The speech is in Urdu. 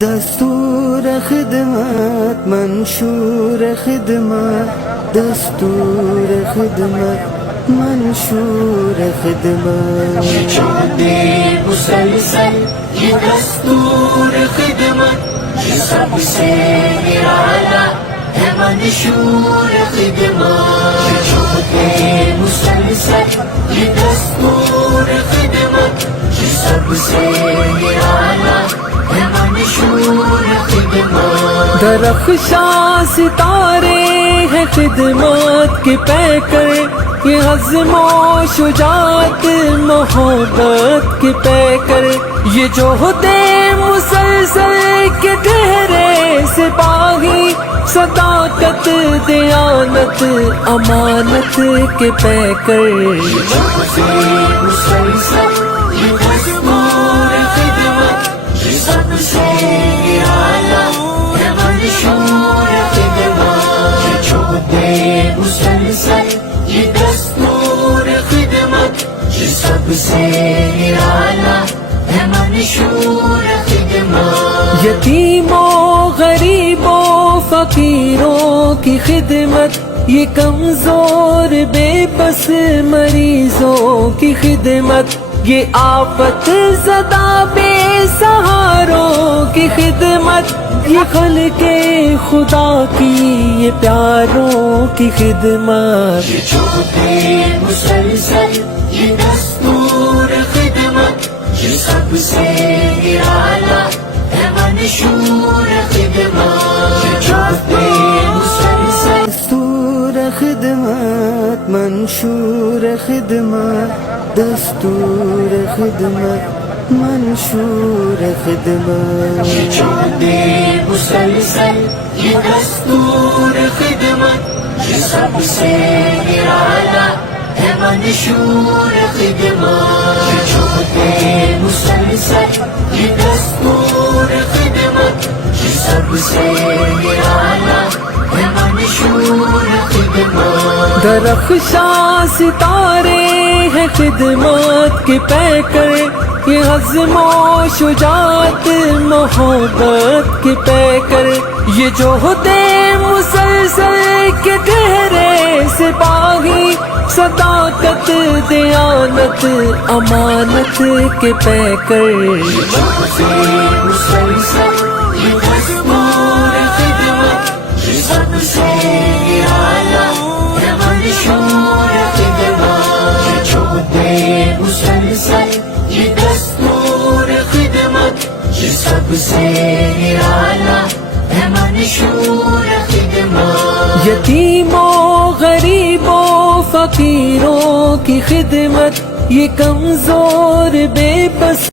دستور خدمت منشور خدمت، دستور خدمت منشور خدمت، یہ چلتے مسلسل یہ دستور خدمت، یہ سب سے نرالا ہے منشور خدمت، یہ چلتے مسلسل یہ دستور خدمت، یہ سب سے نرالا ہے منشور خدمت۔ درخشاں ستارے ہیں خدمت کے پیکر، یہ عزم و شجاعت محبت کے پیکر، یہ جوہد مسلسل کے گہرے سپاہی، صداقت دیانت امانت کے پیکر، یہ چلتے مسلسل یہ دستور خدمت، یہ سب سے نرالا ہے منشور خدمت، یہ چلتے مسلسل یہ دستور خدمت، یہ سب سے نرالا ہے منشور خدمت۔ یتیموں غریبوں فقیروں کی خدمت، یہ کمزور بے بس مریضوں کی خدمت، یہ آفت زدہ بے سہاروں کی خدمت، یہ خلق خدا کی یہ پیاروں کی خدمت، یہ چلتے مسلسل یہ دستور خدمت، یہ سب سے نرالا ہے منشور خدمت، یہ چلتے مسلسل دستور خدمت منشور خدمت، دستور خدمت منشور خدمت، یہ چلتے مسلسل یہ دستور خدمت، یہ سب سے نرالا ہے منشور خدمت، یہ چلتے مسلسل یہ دستور خدمت، یہ سب سے نرالا ہے منشور خدمت۔ درخشاں ستارے ہیں خدمت کے پیکر، یہ عزم و شجاعت محبت کے پیکر، یہ جوہد مسلسل کے گہرے سپاہی، صداقت دیانت امانت کے پیکر، یہ چلتے مسلسل یہ دستور خدمت، یہ سب سے نرالا ہے منشور خدمت، یہ چلتے مسلسل یہ دستور خدمت، یہ سب سے نرالا ہے منشور خدمت۔ یتیموں غریبوں فقیروں کی خدمت، یہ کمزور بے بس